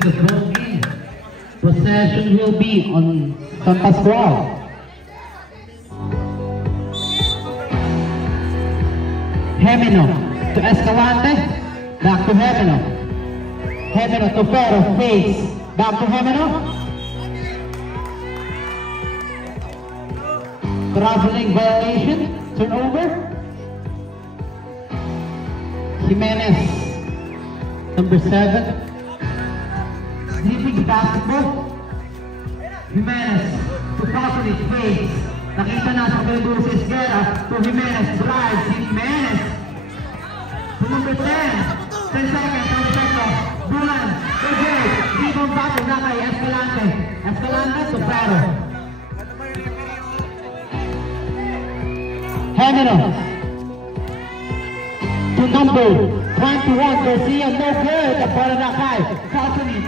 the ball in. Possession will be on San Pascual. Gemino to Escalante, back to Gemino. Gemino to Ferro, face, back to Gemino. Traveling violation, turnover. Jimenez, number 7. Dribbling basketball. Jimenez to Catholic, face. Nakita na sa Pedro Esguera to Jimenez, drive, Jimenez to number 10, 10 seconds, Perfecto, Bulan, okay, rebound battle na kay Escalante, Escalante to Ferro. Gemino to number 21, Garcia, no good, para na kay Catholic,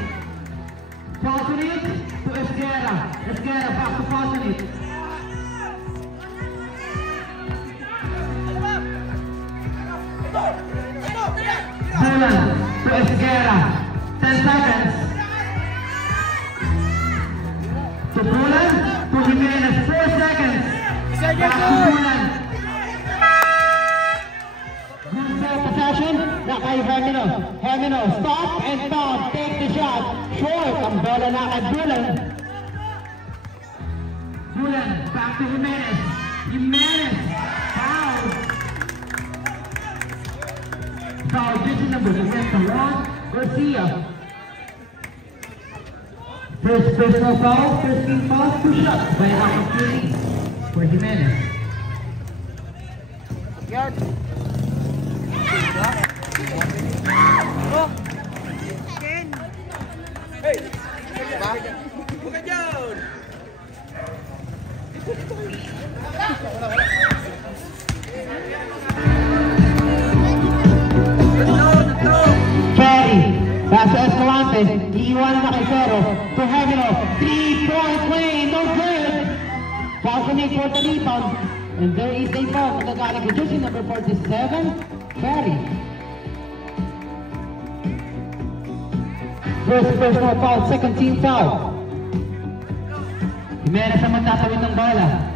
Catholic to Esguera, Esguera back to Catholic. Bulan to Esguera, 10 seconds. To Bulan, to Jimenez, 4 seconds. Back to Bulan. Good ball possession, na kay Gemino. Gemino, stop and stop, take the shot. Short, ang bola na kay Bulan. Bulan, back to Jimenez. Jimenez, foul. Foul, jersey number against Ron Garcia. First personal foul, first team foul, 2 shots by opportunity for Jimenez. Yard. Hey! Buka down! Back to Escalante, iiwanan na kay Ferro, to Gemino, 3-point play, no good! Falcony for the rebound, and there is a foul, nagagaling kay jersey number 47, Ferry. First personal foul, second team foul. Jimenez ang magtatawid ng bala.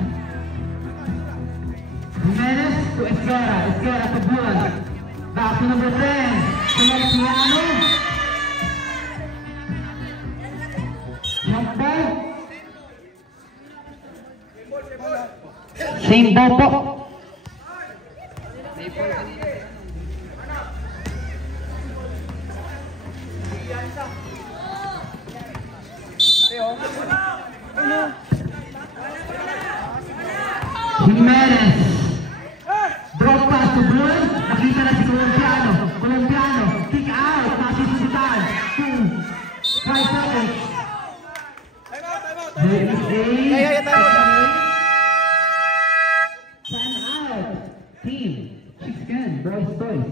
Jimenez to Esguera, Esguera to Bulan. Back to number 10, Feliciano. Jump ball. Same ball po. Jimenez. Drop pass to Bulan. Nakita na si Colombiano. Colombiano. Kick out. Nasisitan. 2. 5 seconds. There is a time out. Team. Chicken. Boys Toys.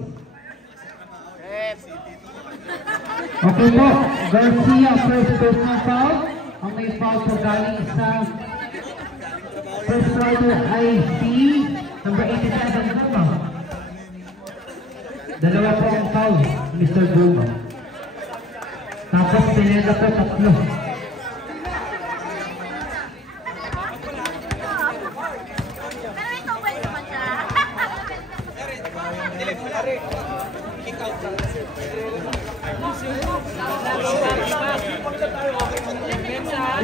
Okay po. Garcia first personal foul. Ang may foul po galing sa first quarter ay si number 87 Guma. Dalawa po ang foul, Mr. Guma. Tapos pineda po 3.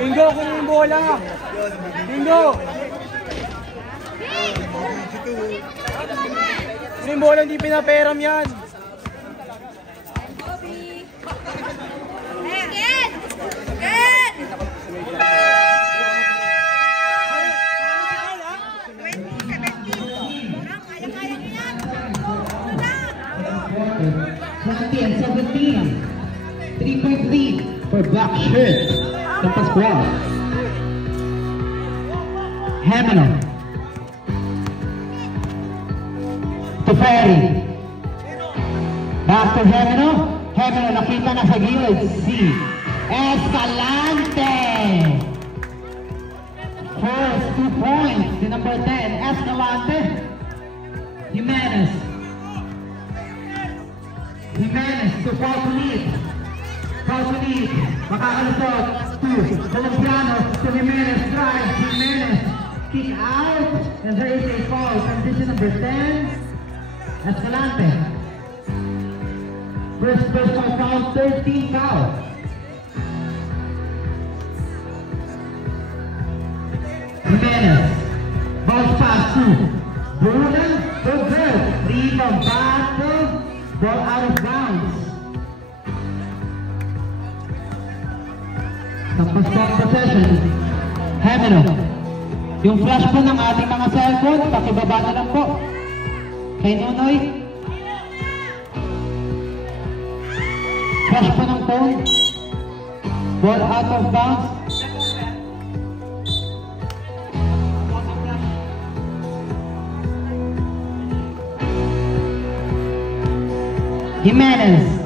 Bingo, kunin yung bola. Bingo. Kunin yung bola, hindi pinaperam yan. And 17. 3-point lead for Black Shirt. San Pascual. Gemino. To Ferry. Back to Gemino. Gemino nakita na sa gilid. Si Escalante. First 2 points. The number 10. Escalante. Jimenez. Jimenez to fall to lead. Pausunit, makakalusot to Valenciano, to Jimenez, drive, Jimenez, kick out, and there is a foul, transition number 10, Escalante. First personal foul, 13 foul. Jimenez, bounce pass to Brunan, good, rebound, battle, ball out of bounds. Tapos ng possession, Hemeno. Yung flash po ng ating mga cellphone, pakibaba na lang po. Kay Nonoy. Flash po ng phone. Ball out of bounds. Jimenez.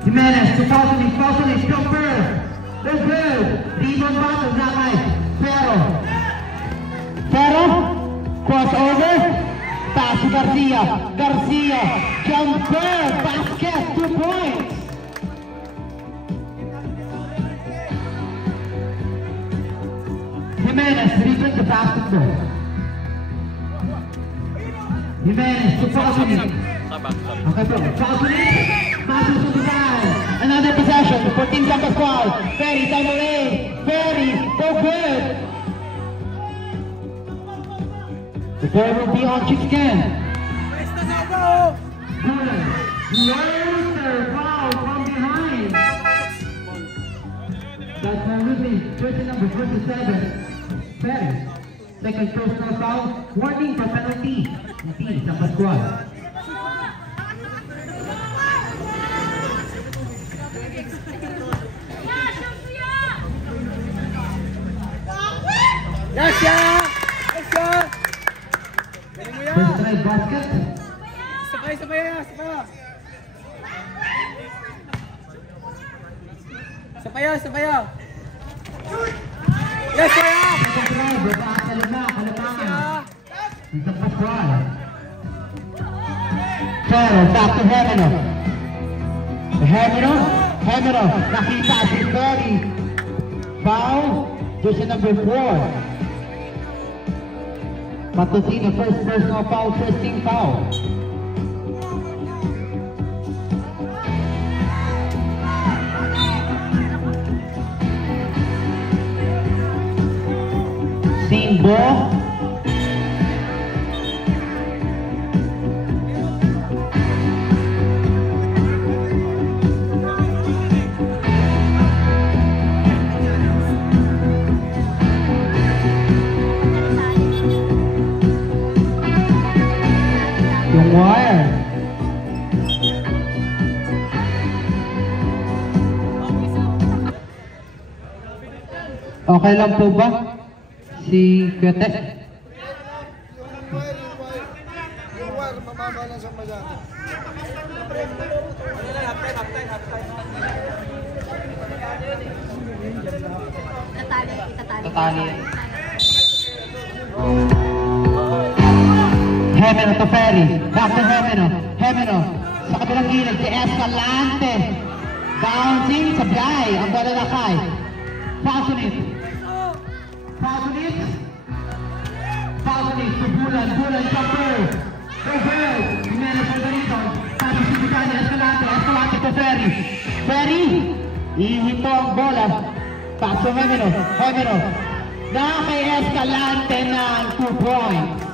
Jimenez, 2000, jumper. They're good. Rebound bottom, Zakay. Pero, crossover. Pass to Garcia. Garcia, jumper, basket, 2 points. Jimenez, return the basketball. Jimenez, 2000. Okay, bro. 2000. Passes to the side. Another possession for Team San Pascual. Ferry down the lane. Ferry, so good. The ball will be on Chicks again. Good. Loader foul from behind. That's Ruby, jersey number 27. Ferry. Second personal foul. Warning for penalty. Team San Pascual. Yasha! Yasha! Galing mo yan! First try basket. Sakay! Sapaya! Yasha! Second try, baba talaga, kalabangan. Sa Pascual. Pero, back to Hemeno. Hemeno, nakita si Ferry. Foul, jersey number 4. Matutino, first personal foul, first team foul. Simbo. Yung wire. Okay lang po ba? Si Kwete? Yung wire, mababa lang sa masyado. Tatali. Hemeno to Ferry. Back to Hemeno. Sa kabilang gilid, si Escalante. Bouncing, sablay. Ang bola na kay. Pausunit. To Bulan, jumper. Over. Jimenez for the rebound. Pasok si Butani, Escalante to Ferry. Ihito ang bola. Pasok Hemeno. Na kay Escalante ng 2 points.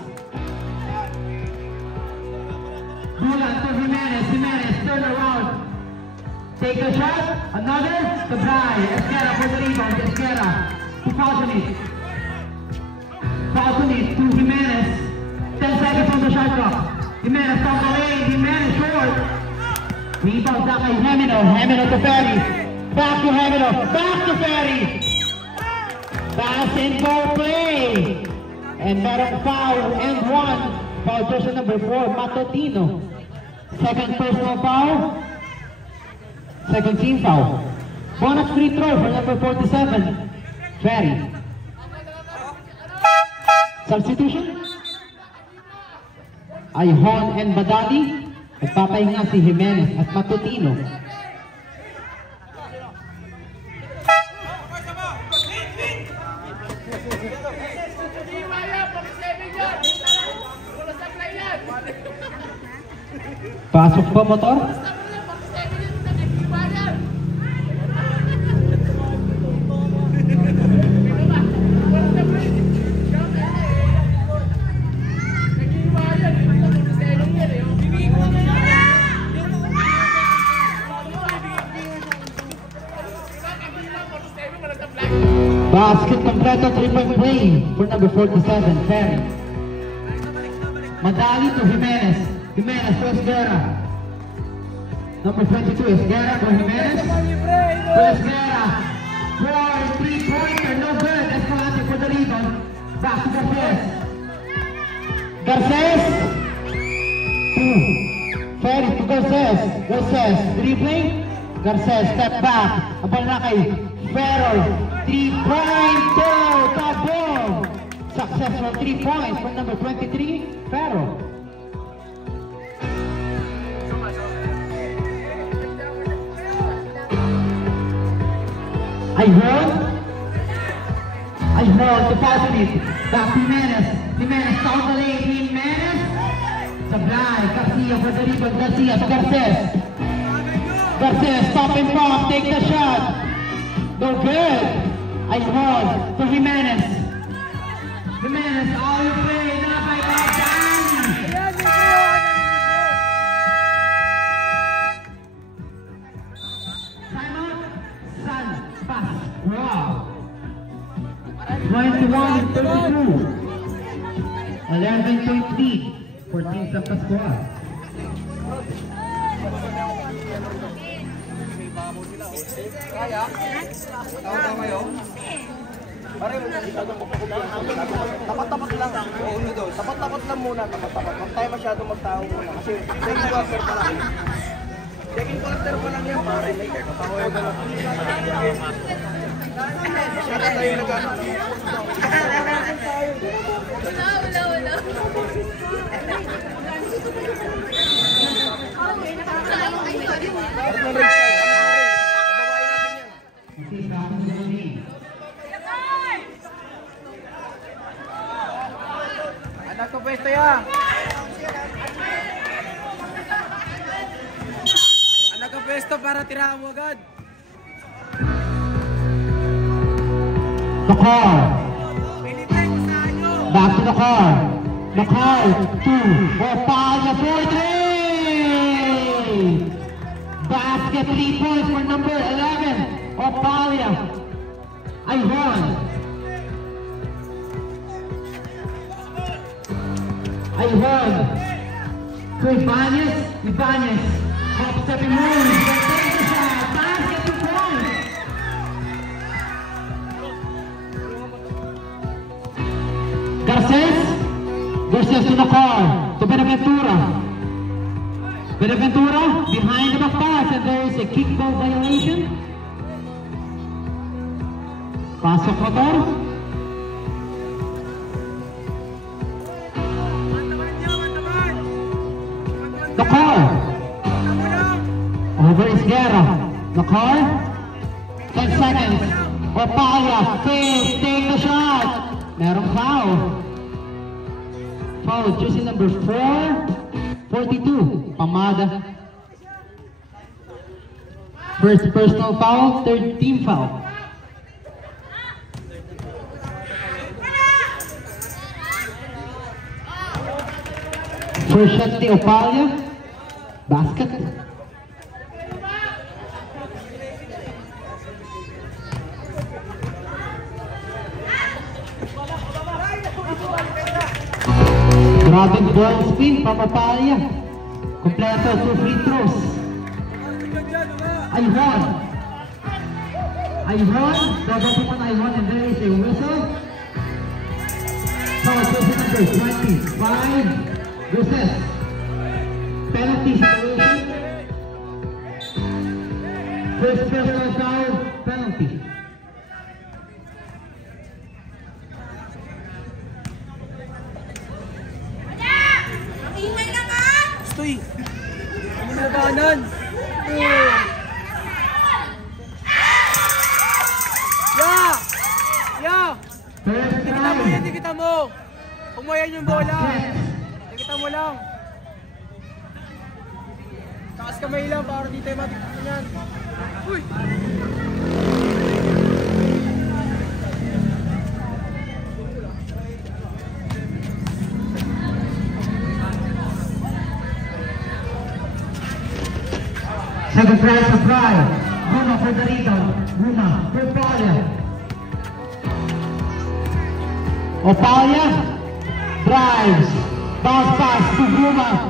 Bulan to Jimenez, turn around. Take a shot, another, Sabray, Esquera for the rebound, Esquera to Pausunit to Jimenez, 10 seconds on the shot clock. Jimenez down the lane, Jimenez short. Rebound na kay Hemeno to Ferry. Back to Ferry. Pass and go play. And merong foul and 1. Foul jersey number 4, Matutino. Second personal foul. Second team foul. Bonus free throw for number 47, Ferry. Substitution. Ayhon and Badadi. Nagpapahinga si Jimenez at Matutino. Pasok pa motor? Basket completo, 3-point play for number 47, Ferry. Madali to Jimenez. Jimenez to Esguerra. Number 22, Esguerra to Jimenez. To Esguerra. For 3-pointer, no good. Escalante for the rebound. Back to Garces. Garces. Ferry to Garces. Garces, dribbling. Garces, step back. Abal na kay Ferrell. 3-pointer, tabong. Successful 3 points from number 23, Ferrell. I hold to positive. Back to Jimenez. Jimenez down the lane. Jimenez. Sablay. Garcia for the rebound. Garcia to Garces. Garces, stop and pop. Take the shot. No good. I hold to Jimenez. Jimenez, all you play. Not by Wow. 21-32. 11-point lead for Team Santa Squad. Kaya? Tao kayo? Tapat-tapat lang. Tapat-tapat lang muna. Tapat-tapat. Huwag tayo masyadong magtao muna. Kasi second quarter pa lang. Second quarter pa lang yan, pare. Matawayo na lang. Masyadong tayo nag-ano. Wala. Parang ng red side. Babawain natin yan. Anak ko pwesto yan. Anak ko pwesto para tirahan mo agad. The car. Back to the car. The car. 2. Opalya for 3. Basket 3 points for number 11. Opalya. Ivan. Ivan. To Ibanez. Ibanez. Hop step and move. Basket 2 points. Garces. Garces to the car. To Benaventura. Benaventura behind the back pass, and there is a kickball violation. Pasok motor. The car. Over Esguerra. The car. 10 seconds. Opalya. Take the shot. Merong foul. Foul, jersey number 4, 42, Pamada. First personal foul, third team foul. First shot ni Opalya. Basket. Grabbing ball spin from Opalya. Kompleto, 2 free throws. Ivan. Babatukan Ivan, and there is a whistle. Foul, jersey number 25. Garces. Penalty situation. First personal foul, penalty. Stoy. Dikita mo. Kung mo yan yung bola. Dikita mo lang. Taas kamay lang para di tayo matikita yan. Uy! Second try, surprise. Guma for the rebound. Guma for Opalia. Opalia drives. Bounce pass to Guma.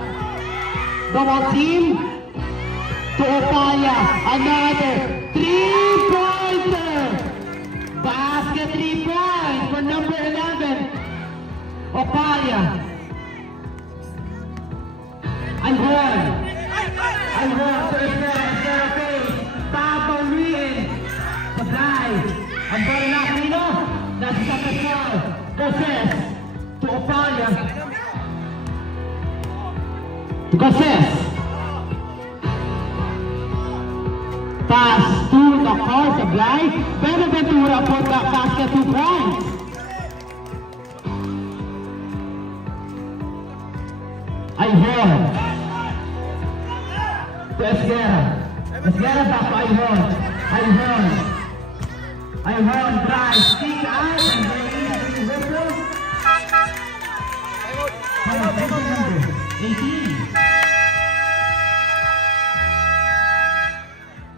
Double team to Opalia. Another 3-pointer. Basket 3 points for number 11. Opalia. Ayun. Ayun. Papa Ruin. Supply. Ang bola na kanino. Nasa sa Pascal. Gosses to Opalia. To Gosses. Pass to the car. Supply. Benaventura for the basket 2 points. Ayun. To Esguerra. Esguerra back to Ayun. Ayun drive, stick out, and then easy whistle. Number 18.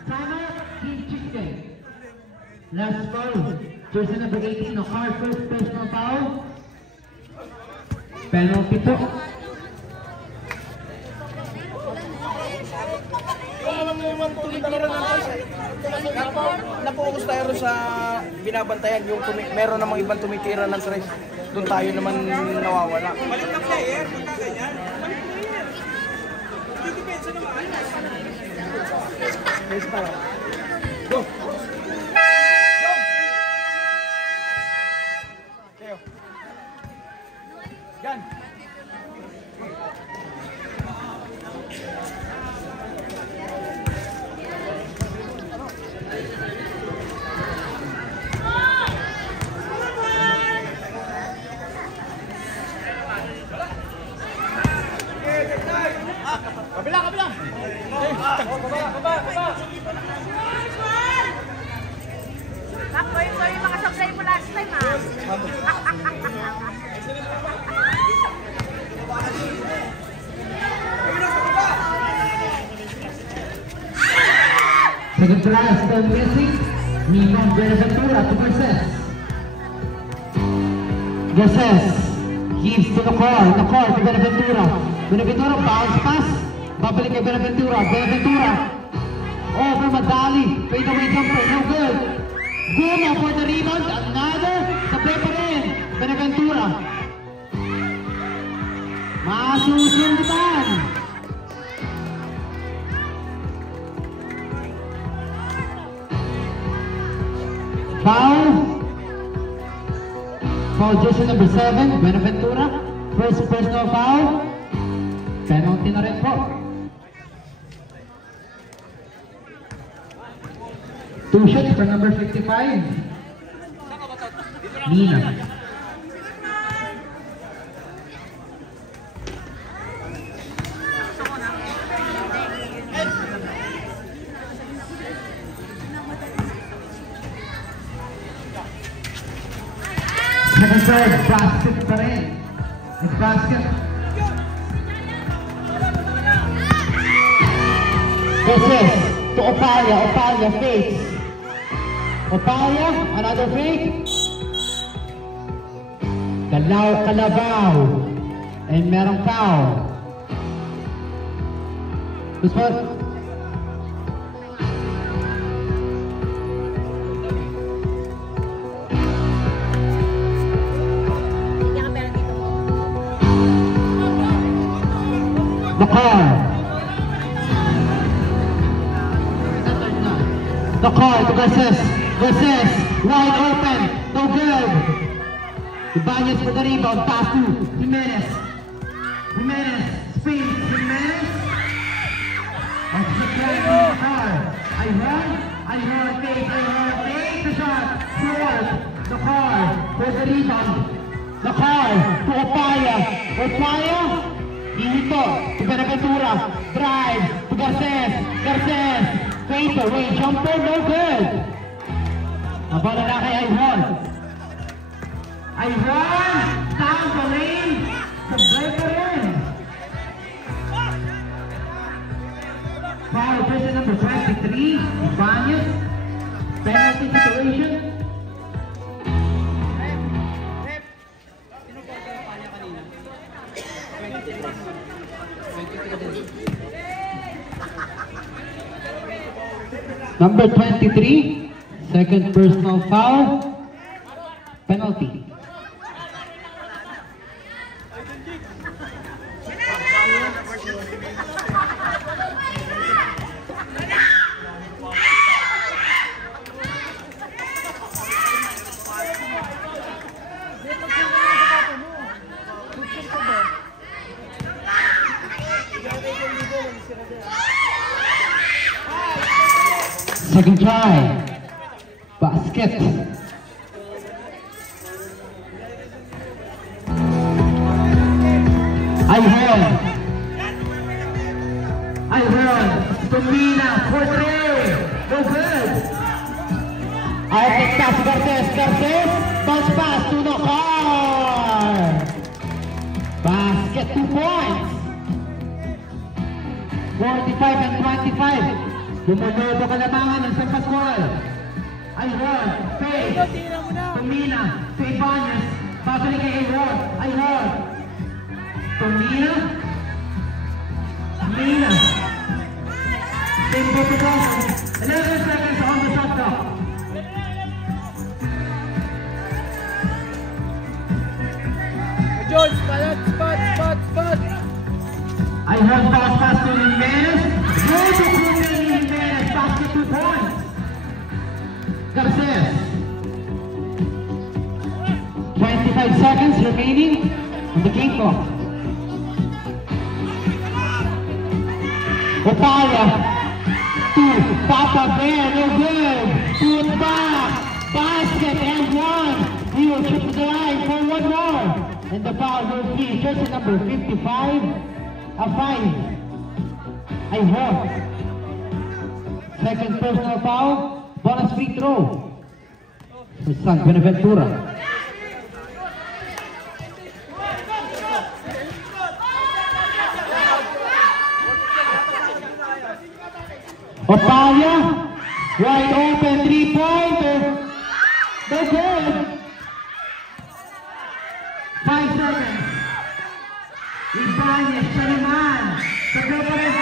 Sana, King Chicken. Last foul. Jersey number 18, no hard first personal foul. Penalty po. Napokus tayo sa binabantayan yung meron namang ibang tumitira ng stress. Doon tayo naman nawawala. Balik na player, magkaganyan. Depensa naman. Go! Go! Yan! Kabila! Ako yung mga supply mo last time, ha? Second try, still missing. Ninon Benaventura to Gosses. Gosses gives to the car to Benaventura. Benaventura bounce pass. Babalik kay Benaventura. Over Madali. Fade away jumper. No good. Guma for the rebound. Another. Sabay pa rin. Benaventura. Masusundan. Foul. Foul jersey number 7. Benaventura. First personal foul. Penalty na rin po. 2 shots for number 55. Nina. Second serve, basket pa rin. Basket. Gosses to Opalia fakes. Opalia, another fake. Kalabaw. And merong foul. This one. The car to Gosses, wide open, no good. Ibanez for the rebound, pass to Jimenez, speed, Jimenez. That's the play to the car. I run, take the shot, short, the car for the rebound. The car to Opaya. Opaya. Ihito to Benaventura. Drive to Garces. Garces. Wait, jumper, no good. Ang bola na kay Ivan. Ivan, down the lane. Sabay pa rin. Foul, person number 23, Ibanez. Penalty situation. Number 23, second personal foul, penalty. Second try, basket. Ivan, Tumina, for three, no good. Outlet pass, Garces, bounce pass to the car. Basket, 2 points. 45 and 25. Lumolobo kalamangan ng San Pascual. Ivan, face. Tumina, to Ibanez. Babalik kay Ivan. Tumina. Same go to Boston. 11 seconds on the shot clock. George, spot. Ivan pass to Jimenez. Go to Jimenez. Basket, 2 points. Garces. 25 seconds remaining on the game clock. Opaya to Papa Bear, no good. Put back, basket and 1. He will shoot to the line for 1 more. And the foul will be jersey number 55, a 5. Ivan. Second personal foul, bonus free throw for San Benaventura. Opaya, wide open 3-pointer, no good. 5 seconds. Ibanez, siya naman. Sa gaba ng